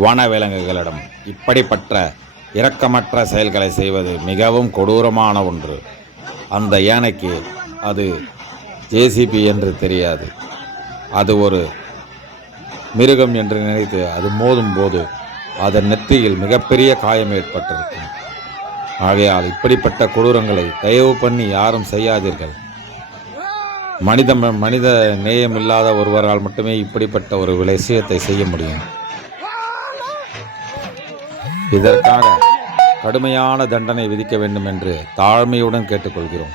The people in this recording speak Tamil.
வனவிலங்குகளிடம் இப்படிப்பட்ட இரக்கமற்ற செயல்களை செய்வது மிகவும் கொடூரமான ஒன்று. அந்த யானைக்கு அது ஜேசிபி என்று தெரியாது. அது ஒரு மிருகம் என்று நினைத்து அது மோதும் போது அதன் நெற்றியில் மிகப்பெரிய காயம் ஏற்பட்டிருக்கும். ஆகையால் இப்படிப்பட்ட கொடூரங்களை தயவு பண்ணி யாரும் செய்யாதீர்கள். மனித மனித நேயம் இல்லாத ஒருவரால் மட்டுமே இப்படிப்பட்ட ஒரு விஷயத்தை செய்ய முடியும். இதற்காக கடுமையான தண்டனை விதிக்க வேண்டும் என்று தாழ்மையுடன் கேட்டுக்கொள்கிறோம்.